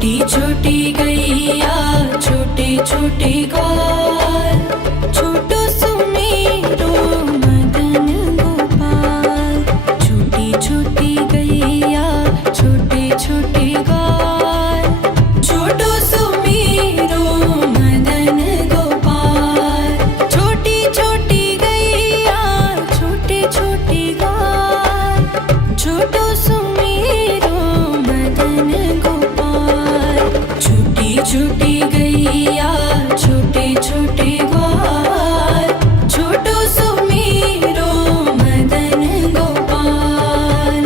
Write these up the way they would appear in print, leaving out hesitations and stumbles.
छोटी छोटी गैया छोटे छोटे ग्वाल, छोटो सुमेरो मदन गोपाल। छोटी छोटी गैया छोटे छोटे ग्वाल, छोटो सुमेरो मदन गोपाल। छोटी छोटी गैया छोटे छोटे ग्वाल, छोटो सुमेरो मदन गोपाल। छोटी छोटी गैया छोटे छोटे ग्वाल, छोटो सुमेरो मदन गोपाल।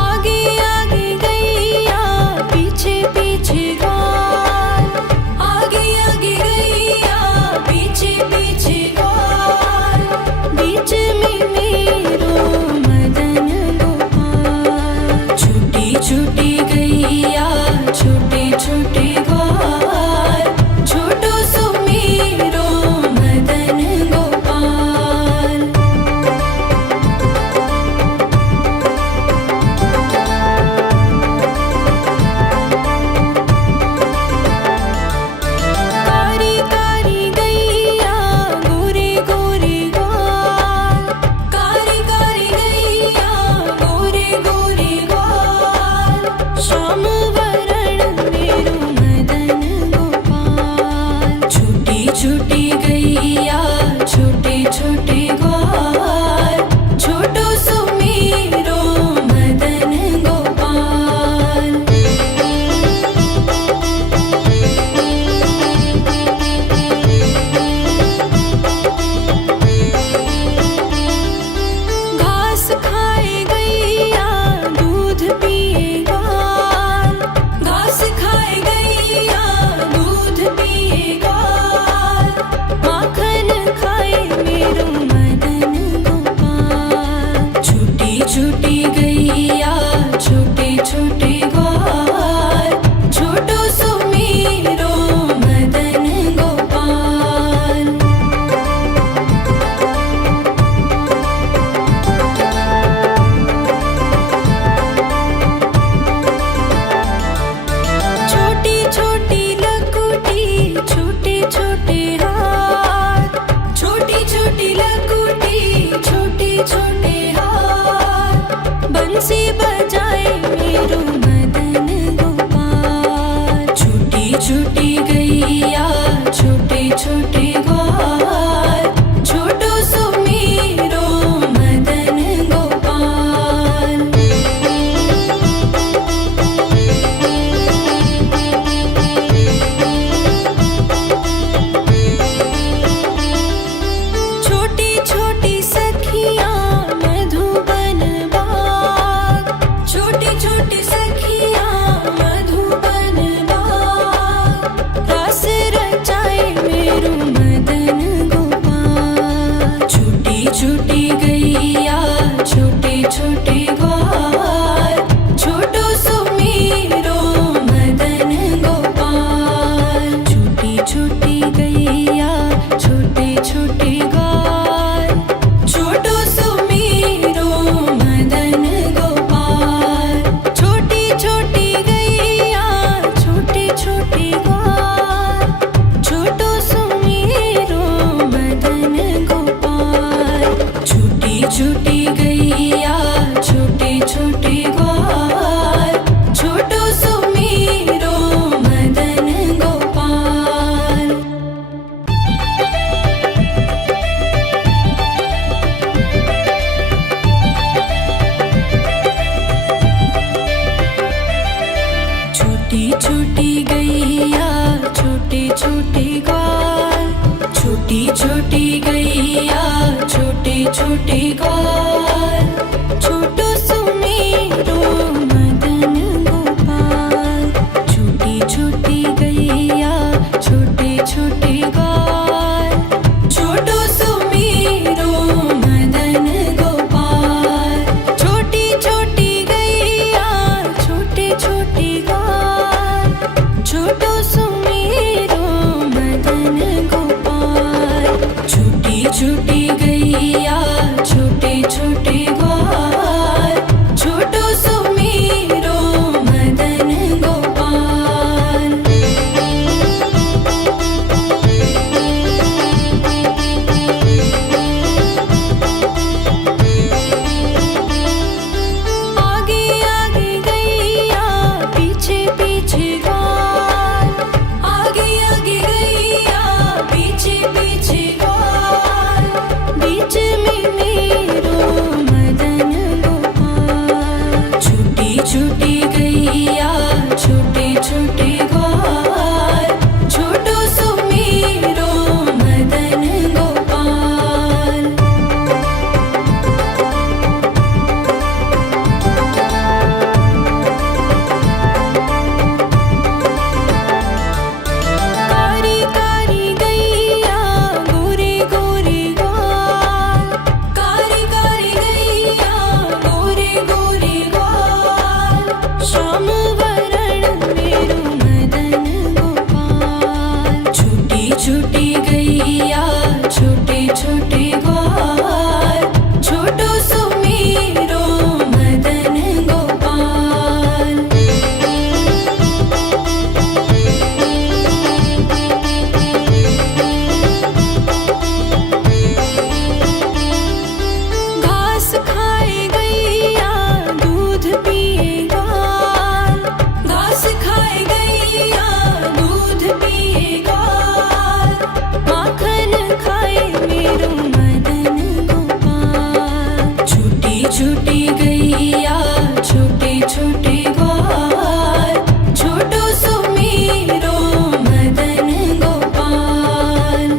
आगे आगे गैया पीछे पीछे ग्वाल, आगे आगे गैया पीछे पीछे ग्वाल। बीच में मेरो मदन गोपाल। छोटी छोटी गैया छोटे छोटे ग्वाल, छोटो सुमेरो मदन गोपाल। कारी कारी गैया गोरे गोरे ग्वाल, कारी कारी गैया गोरे गोरे ग्वाल। श्याम वरण मेरो मदन गोपाल। छोटी छोटी गैया छोटे छोटे ग्वाल, छोटो सुमेरो मदन गोपाल। घास खाए गैया दूध पिए ग्वाल, घास खाए गैया दूध पिए ग्वाल। माखन खाए मेरो मदन गोपाल। छोटी छोटी गैया छोटे छोटे ग्वाल, छोटो सुमेरो मदन गोपाल। छोटी छोटी लकुटी छोटे छोटे हाथ, छोटी छोटी लकुटी छोटे छोटे हाथ। बंसी बजाए मेरो मदन गोपाल। छोटी छोटी गैया छोटे छोटे ग्वाल, छोटो सुमेरो मदन गोपाल। छोटी छोटी सखियाँ मधुबन बाग, छोटी छोटी सखियाँ मधुबन बाग। रास रचाए मेरो मदन गोपाल। छोटी छोटी गैया छोटे छोटे ग्वाल, छोटो सुमेरो मदन गोपाल। छोटी छोटी गैया छोटे छोटे ग्वाल, छोटो सुमेरो मदन गोपाल। छोटी छोटी गैया छोटे छोटे ग्वाल, छोटो सुमेरो मदन गोपाल। छोटी छोटी गैया छोटे छोटे ग्वाल, छोटो सुमेरो मदन गोपाल। छोटी छोटी गैया छोटे छोटे ग्वाल, छोटी छोटी गैया छोटे छोटे ग्वाल, छोटो सुमेरो मदन गोपाल। छोटी छोटी गैया छोटे छोटे ग्वाल, छोटो सुमेरो मदन गोपाल। छोटी छोटी गैया छोटे छोटे ग्वाल, छोटो सुमेरो मदन गोपाल। छूटी गैया छोटे छोटे ग्वाल छोटो सुमेरो मदन गोपाल। आगे आगे गैया पीछे पीछे ग्वाल आगे आगे गैया पीछे पीछे ग्वाल बीच में मेरो मदन गोपाल। छूटी छूटी गैया छोटे छोटे ग्वाल छोटो सुमेरो मदन गोपाल। कारी कारी गैया गोरे गोरे ग्वाल कारी कारी गैया गोरे गोरे ग्वाल श्याम वरण मेरो मदन गोपाल। छूटी छूटी गैया छोटे छोटे ग्वाल छोटो सुमेरो मदन गोपाल। घास खाए गैया दूध पिए ग्वाल घास खाए गैया दूध पिए ग्वाल माखन खाए मेरो मदन गोपाल। छूटी छूटी गैया छोटे छोटे ग्वाल छोटो सुमेरो मदन गोपाल।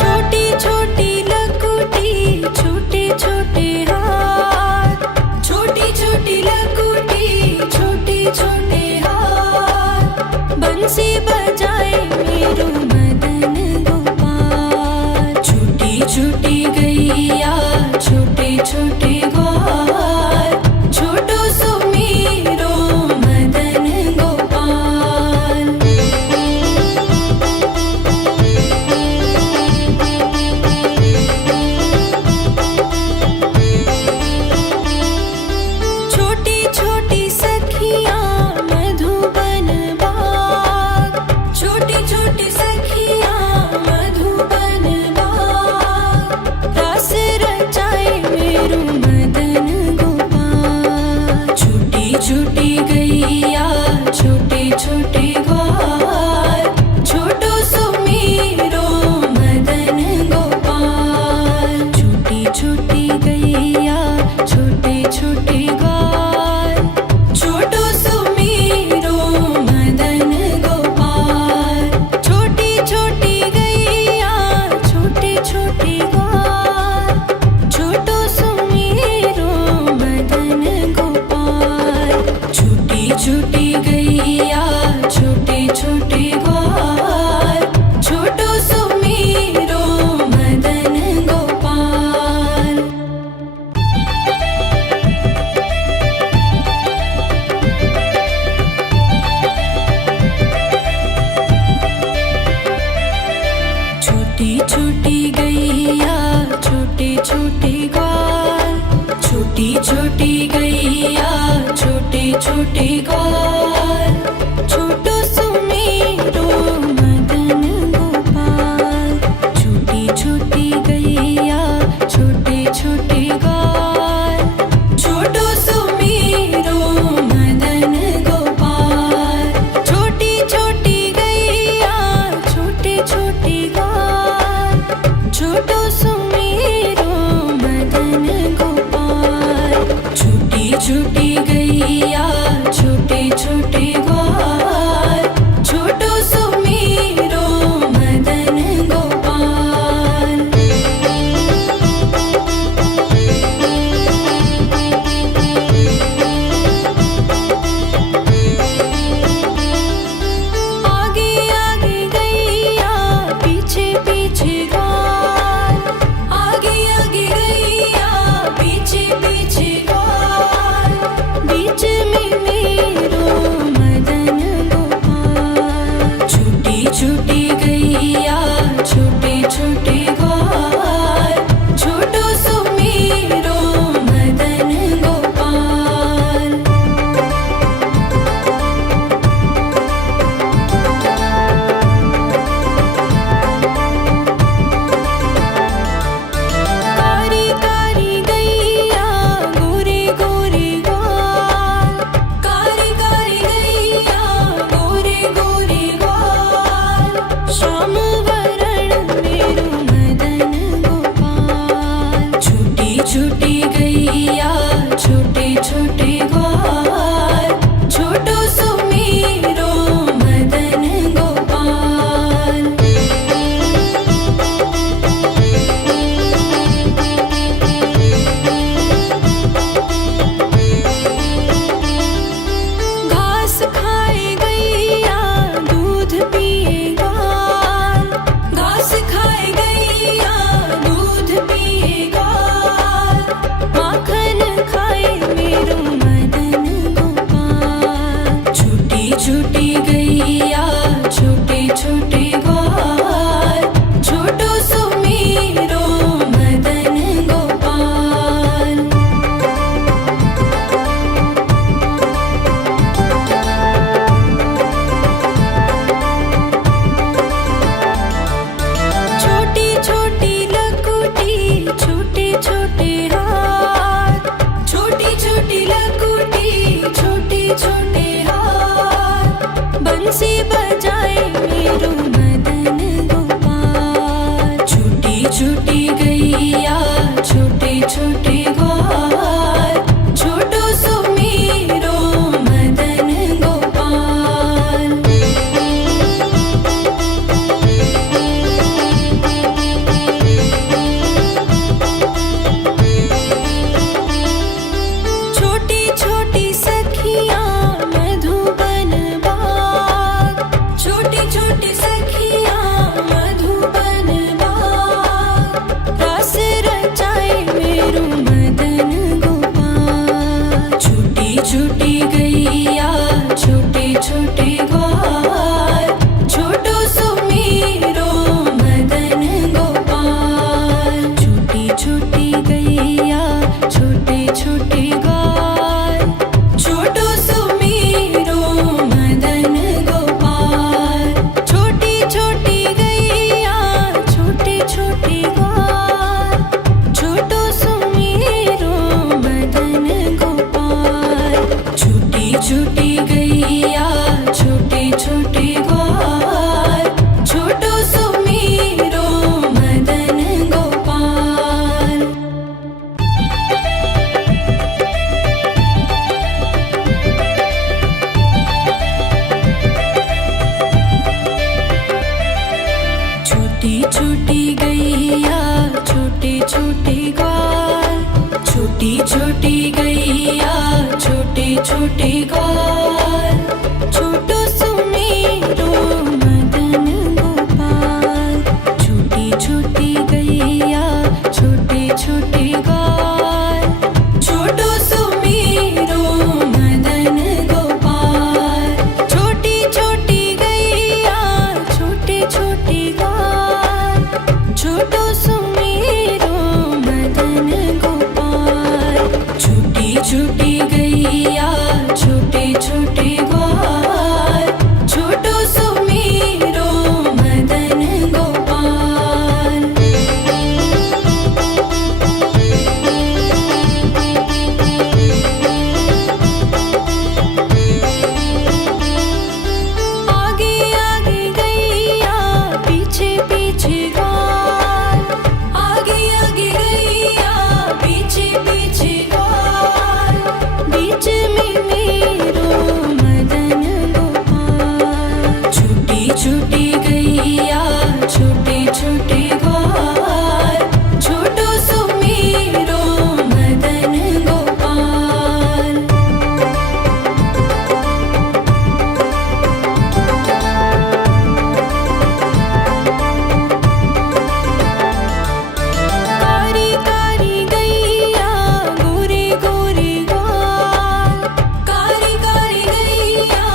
छोटी छोटी लकुटी छोटे छोटे हाथ छोटी छोटी लकुटी छोटे छोटे हाथ बंसी बजाए मेरो मदन गोपाल। छूटी छूटी गैया छोटे छोटे ग्वाल छोटो सुमेरो मदन गोपाल। छोटी छोटी सखियाँ मधुबन बाग छोटी छोटी सखियाँ मधुबन बाग रस रचाए मेरो मदन गोपाल। छूटी छूटी गैया छोटे छोटे ग्वाल छोटो सुमेरो मदन गोपाल। छूटी छूटी गैया छोटे छोटे ग्वाल छोटो सुमेरो मदन गोपाल। छोटी छोटी गैया छोटे छोटे ग्वाल छोटो सुमेरो मदन गोपाल। छूटी छूटी गैया छोटे छोटे ग्वाल छोटो सुमेरो मदन गोपाल। छोटी छोटी गैया छोटे छोटे ग्वाल छोटी छोटी गैया छोटे छोटे ग्वाल छोटो सुमेरो मदन गोपाल। छोटी छोटी गैया छोटे छोटे ग्वाल छोटो सुमेरो मदन गोपाल। छोटी छोटी गैया छोटे छोटे ग्वाल छोटो सुमेरो मदन गोपाल। छूटी छूटी गैया छोटे छोटे ग्वाल छोटो सुमेरो मदन गोपाल। आगे आगे गैया पीछे पीछे ग्वाल आगे आगे गैया पीछे पीछे ग्वाल छोटी लकुटी छोटे छोटे हाथ बंसी बजाए मेरो मदन गोपाल। छोटी छोटी गैया छोटे छोटे ग्वाल छोटो सो मेरो मदन गोपाल। छोटी छोटी सखियाँ मधुबन बाग छोटी छोटी सखियाँ मधुबन बाग रास रचाए मेरो मदन गोपाल। छोटी छोटी गैया छोटे छोटे ग्वाल छोटो सो मेरो मदन गोपाल। छोटी छोटी गैया छोटे छोटे ग्वाल छोटो सो मेरो मदन गोपाल। छोटी छोटी गैया छोटे छोटे ग्वाल छोटो सो मेरो मदन गोपाल। छोटी छोटी गैया छोटे छोटे ग्वाल छोटो सो मेरो मदन गोपाल। छोटी छोटी गैया छोटे छोटे ग्वाल छोटी छोटी गैया छोटे छोटे ग्वाल छोटो सो मेरो मदन गोपाल। छोटी छोटी गैया छोटे छोटे ग्वाल छोटो सो मेरो मदन गोपाल। छोटी छोटी गैया छोटे छोटे ग्वाल छोटो सो मेरो मदन गोपाल। छोटी छोटी गैया छोटे छोटे ग्वाल छोटो सो मेरो मदन गोपाल। आगे आगे गैया पीछे पीछे ग्वाल आगे आगे गैया पीछे पीछे ग्वाल बीच में मेरो मदन गोपाल। छोटी छोटी गैया छोटे छोटे ग्वाल छोटो सो मेरो मदन गोपाल। कारी कारी गैया गोरे गोरे ग्वाल कारी कारी गैया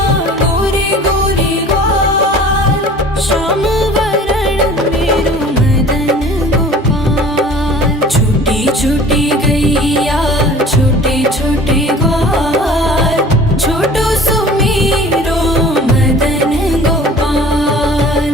गोरे गोरे ग्वाल श्याम वरण मेरो मदन गोपाल। छोटी छोटी गैया छोटे छोटे ग्वाल छोटो सो मेरो मदन गोपाल।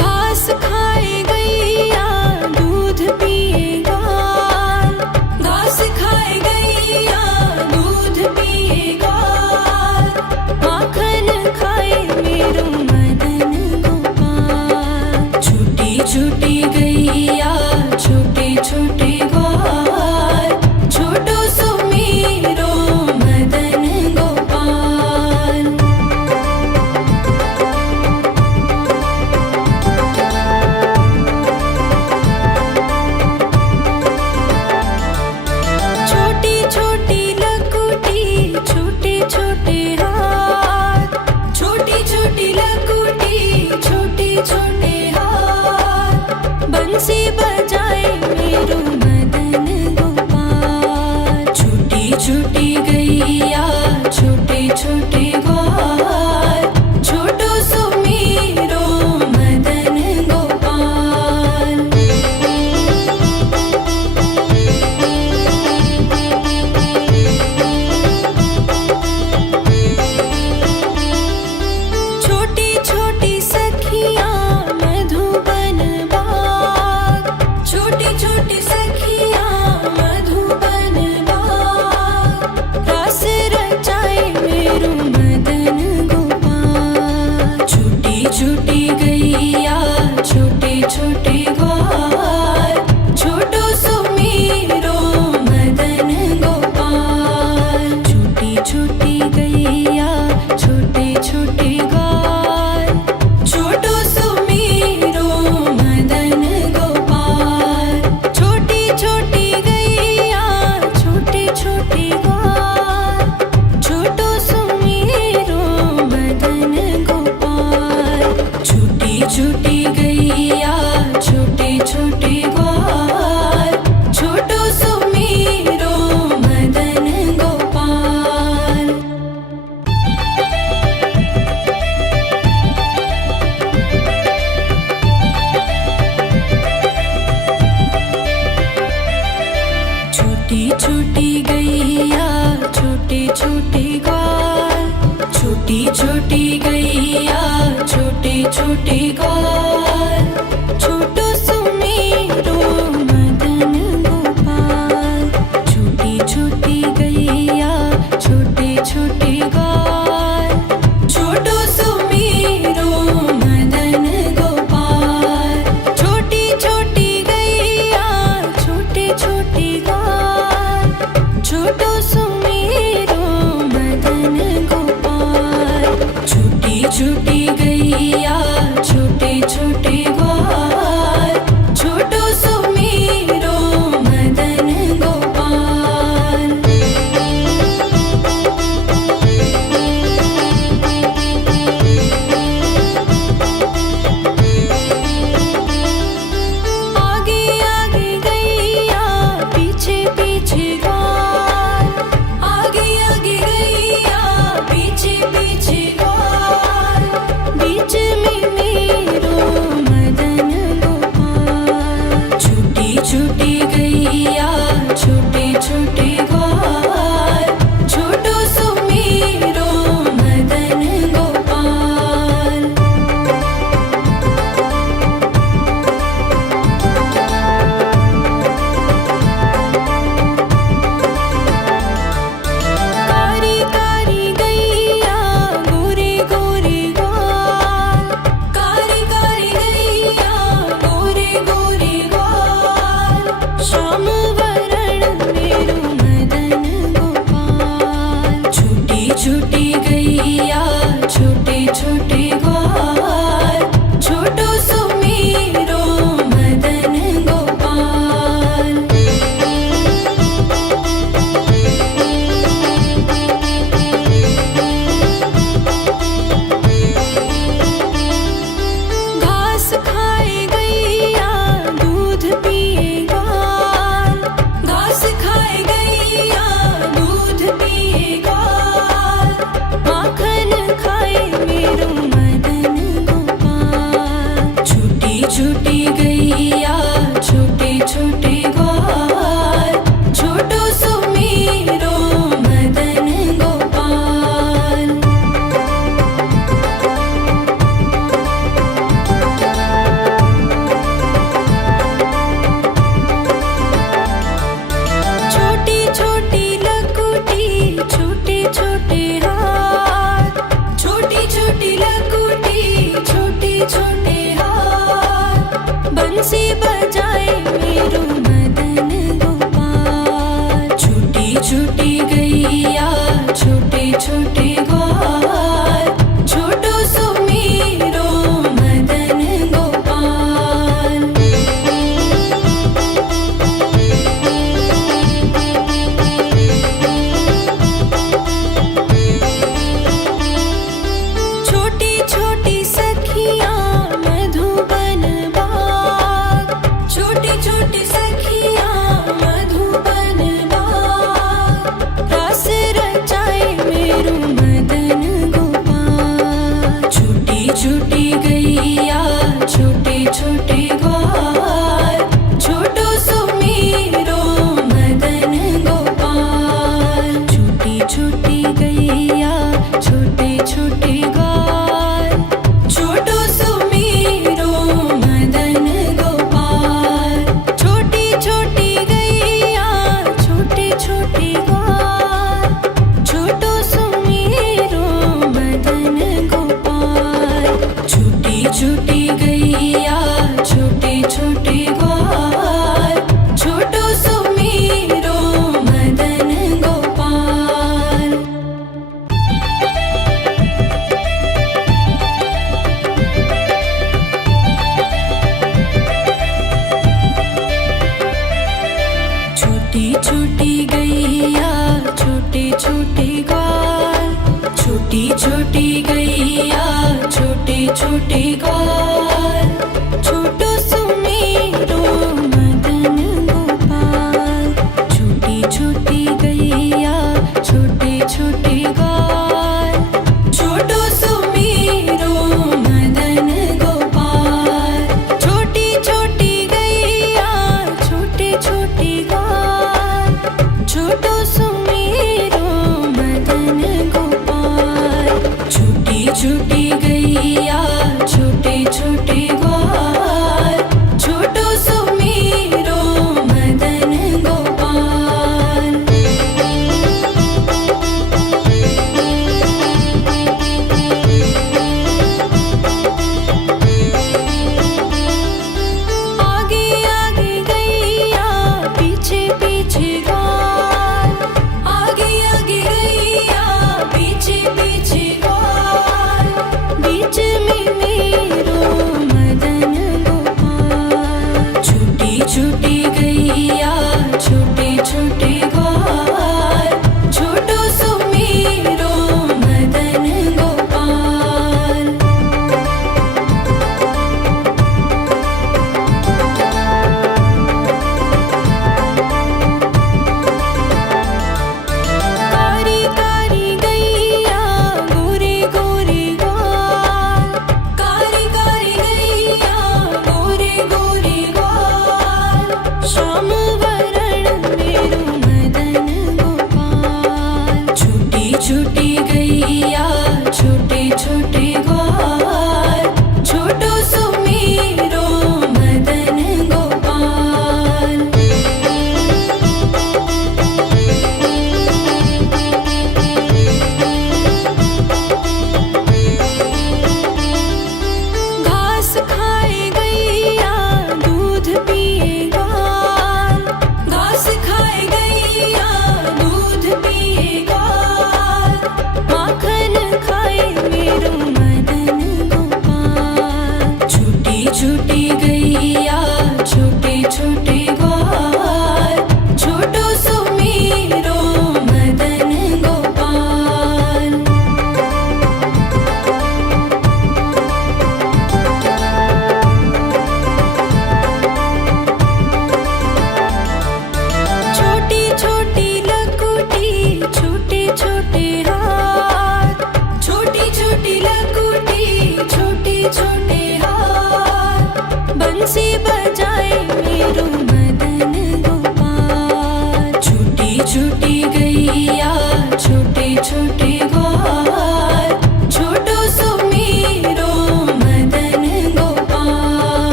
घास खाए गैया दूध पिए ग्वाल घास खाए गैया दूध पिए ग्वाल माखन खाए मेरो मदन गोपाल। छोटी छोटी गैया छोटे छोटे ग्वाल छोटो सो मेरो मदन गोपाल। छोटी छोटी लकुटी छोटे छोटे हाथ छोटी छोटी लकुटी छोटे छोटे हाथ बंसी बजाए मेरो मदन गोपाल। छोटी छोटी गैया छोटे छोटे ग्वाल छोटो सो मेरो मदन गोपाल। छोटी छोटी छोटे ग्वाल, छोटो सुमेरो मदन गोपाल। छोटी छोटी गैया छोटे छोटे ग्वाल, छोटो सुमेरो मदन गोपाल। छोटी छोटी गैया छोटे छोटे ग्वाल, छोटो सुमेरो मदन गोपाल। छोटी छोटी गैया छोटे छोटे ग्वाल, छोटो सुमेरो मदन गोपाल। आगे आगे गैया पीछे पीछे ग्वाल, आगे आगे गैया पीछे पीछे ग्वाल। बीच में मेरो मदन गोपाल। छोटी छोटी गैया छोटे छोटे ग्वाल, छोटो सुमेरो मदन गोपाल। कारी कारी गैया गोरे गोरे ग्वाल, कारी कारी गैया गोरे गोरे ग्वाल। श्याम वरण मेरो मदन गोपाल। छोटी छोटी गैया छोटे छोटे ग्वाल, छोटो सुमेरो मदन गोपाल। घास खाए गैया दूध पिए ग्वाल, घास खाए गैया दूध पिए ग्वाल। माखन खाए मेरो मदन गोपाल। छोटी छोटी गैया छोटे छोटे ग्वाल, छोटो सुमेरो मदन गोपाल। छोटी छोटी लकुटी छोटे छोटे हाथ, छोटी छोटी लकुटी छोटे छोटे हाथ। बंसी बजाए मेरो मदन गोपाल। छोटी छोटी गैया छोटे छोटे ग्वाल, छोटो सुमेरो मदन गोपाल। छोटी छोटी सखियाँ मधुबन बाग, छोटी छोटी सखियाँ मधुबन बाग। रस रचाए मेरो मदन गोपाल। छोटी छोटी गैया छोटे छोटे ग्वाल, छोटो सुमेरो मदन गोपाल। छोटी छोटी गैया छोटे छोटे ग्वाल, छोटो सुमेरो मदन गोपाल। छोटी छोटी गैया छोटे छोटे ग्वाल, छोटो सुमेरो मदन गोपाल। छोटी छोटी गैया छोटे छोटे ग्वाल, छोटो सुमेरो मदन गोपाल। छोटी छोटी गैया छोटे छोटे ग्वाल, छोटी छोटी गैया छोटे छोटे ग्वाल, छोटो सुमेरो मदन गोपाल। छोटी छोटी गैया छोटे छोटे ग्वाल, छोटो सुमेरो मदन गोपाल। छोटी छोटी गैया छोटे छोटे ग्वाल, छोटो सुमेरो मदन गोपाल। छोटी छोटी गैया छोटे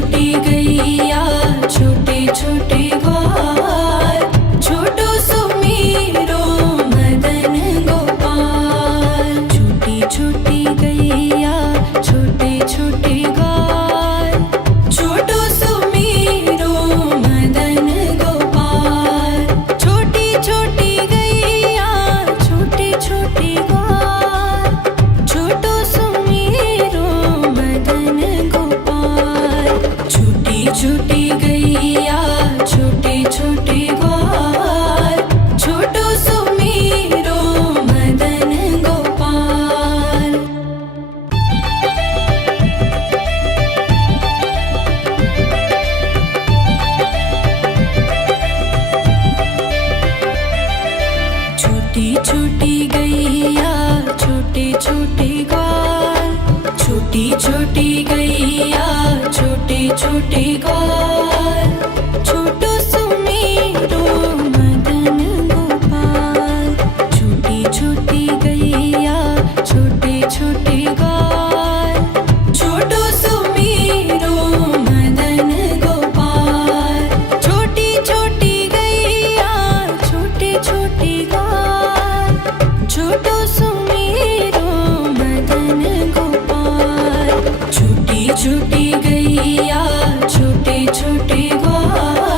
छोटी गैया छोटे छोटे ग्वाल, छोटो सुमेरो मदन गोपाल। छोटी छोटी गैया छोटे छोटे ग्वाल, छोटो सुमेरो मदन गोपाल। छोटी छोटी गैया छोटे छोटे ग्वाल, छोटो सुमेरो मदन गोपाल। छोटी छोटी गैया छोटे छोटे ग्वाल, छोटो सुमेरो मदन गोपाल। छोटी छोटी गैया छोटे छोटे ग्वाल, छोटी छोटी गैया छोटे छोटे ग्वाल, छोटो सुमेरो मदन गोपाल। छोटी छोटी गैया छोटे छोटे ग्वाल, छोटो सुमेरो मदन गोपाल। छोटी छोटी गैया छोटे छोटे ग्वाल, छोटो सुमेरो मदन गोपाल। छोटी छोटी गैया छोटे छोटे ग्वाल,